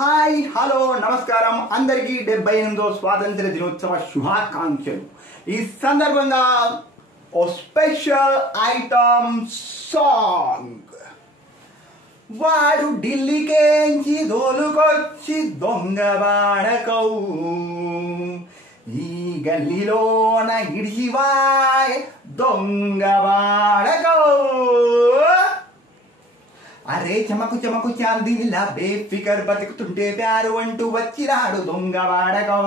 Hi hello నమస్కారం అందరికీ 78వ స్వాతంత్ర దినోత్సవ శుభాకాంక్షలు. ఈ సందర్భంగా ఓ స్పెషల్ ఐటమ్ సాంగ్. వాడు ఢిల్లీకేంచి దోలుకొచ్చి దొంగ వాడకౌ ఈ గల్లీలోన గిడిచివాయ్ దొంగ వాడకౌ. అరే చమకు చమకు చాందినిలా బేఫికర్ బతుకుతుంటే ప్యారు అంటూ వచ్చిరాడు దొంగ వాడకో.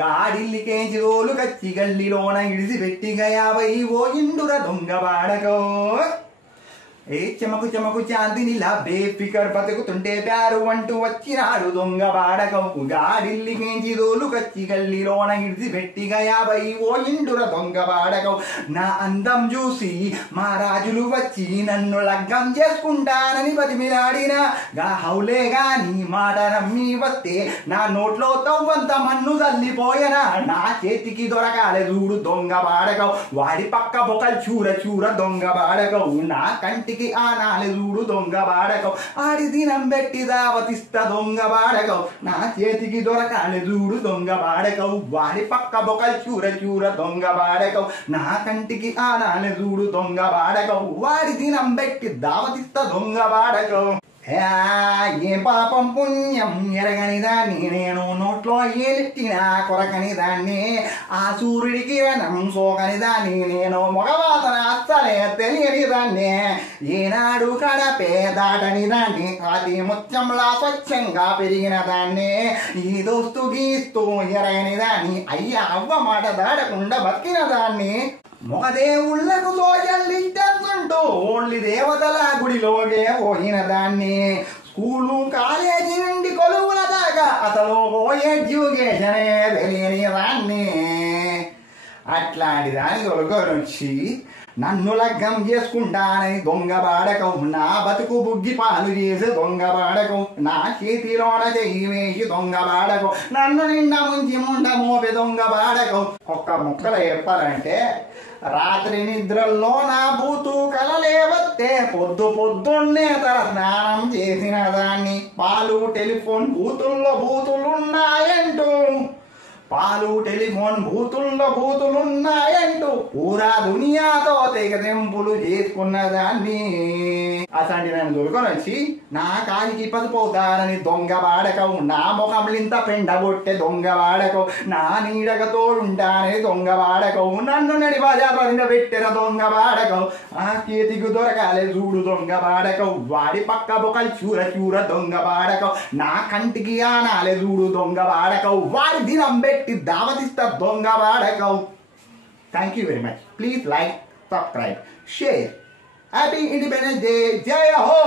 గాడిల్లికేంచి రోలు కచ్చి గల్లిలోన ఇడిసి పెట్టిగా 50 ఓ ఇండుర దొంగ వాడకో. ఏ చమకు చమకు చాందినిలా బేఫికర్ బతుకుతుంటే ప్యారు అంటూ వచ్చినాడు దొంగ వాడకం. గాడిల్లికేంచి రోలు కచ్చి గల్లిలోన ఇడిసి పెట్టిగా 50 ఓ ఇండుర దొంగ వాడకం. నా అందం చూసి మా రాజులు వచ్చి నన్ను లగ్గం చేసుకుంటానని బతిమిలాడినా గా హౌలే గాని మాట నమ్మి వస్తే నా నోట్లో తవ్వంత మన్ను తల్లిపోయనా. నా చేతికి దొరకాలే చూడు దొంగ వాడకం. వాడి పక్క బొకల్ చూర చూర దొంగ వాడకం. నా కంటికి ఆనాలే చూడు దొంగ వాడకం. ఆడి దినం పెట్టి దావతిస్తా దొంగ వాడకం. నా చేతికి దొరకాలే చూడు దొంగ వాడకం. వాడి పక్క బొకల్ చూర చూర దొంగ వాడకం. నా కంటికి ఆనాలే చూడు దొంగ వాడకం. వాడి దినం పెట్టి దావతిస్తా దొంగ వాడకం. ఏ పాపం పుణ్యం ఎరగని దాన్ని నేను నోట్లో ఏలిట్టిన కొరకని దాన్ని. ఆ సూర్యుడి కిరణం సోకని దాన్ని నేను మగవాసన అస్సలే తెలియని దాన్ని. ఏనాడు కడపే దాటని దాన్ని అది ముత్యంలా స్వచ్ఛంగా పెరిగిన దాన్ని. ఈ దోస్తు గీస్తూ ఎరగని దాన్ని అయ్యా అవ్వ మాట దాటకుండా బతికిన దాన్ని. మొగదేవుళ్లకు సోషల్ డిస్టెన్స్ ఉంటూ ఓన్లీ దేవతల గుడిలోకే పోయిన దాన్ని. స్కూలు కాలేజీ నుండి కొలువుల దాకా అసలు ఎడ్యుకేషనే తెలియని దాన్ని. అట్లాంటి దాని దొరకొచ్చి నన్ను లగ్గం చేసుకుంటానని దొంగ వాడకం. నా బతుకు బుగ్గి పాలు చేసి దొంగ వాడకం. నా చేతిలోన చెయ్యి వేసి దొంగ వాడకం. నన్ను నిండా ముంచి ముండ మోపి దొంగ వాడకం. ఒక్క ముక్కలు చెప్పాలంటే రాత్రి నిద్రల్లో నా బూతు కలలే వస్తే పొద్దున్నే తల స్నానం చేసిన దాన్ని. పాలు టెలిఫోన్ బూతుల్లో బూతులున్నాయంటూ పాలు టెలిఫోన్ బూతుల్లో బూతులున్నాయంటూ పూరా దునియాతో తెగదెంపులు చేసుకున్న దాన్ని. అసంటి నన్ను దొరకొని వచ్చి నా కాలికి పసిపోతానని దొంగ వాడకం. నా ముఖంలింత పెండగొట్టే దొంగ వాడకం. నా నీడగ తోడుంటానని దొంగ వాడకం. నన్ను నడి బజార్లో పెట్టిన దొంగ వాడకం. ఆ చేతికి దొరకాలే చూడు దొంగ వాడకం. వాడి పక్క బొకలు చూర చూర దొంగ వాడకం. నా కంటికి ఆనాలే చూడు దొంగ వాడకం. వాడి దినం పెట్టి దావతిస్తా దొంగ వాడకం. Thank you very much. Please like, subscribe, share. Happy independence day. జై హో.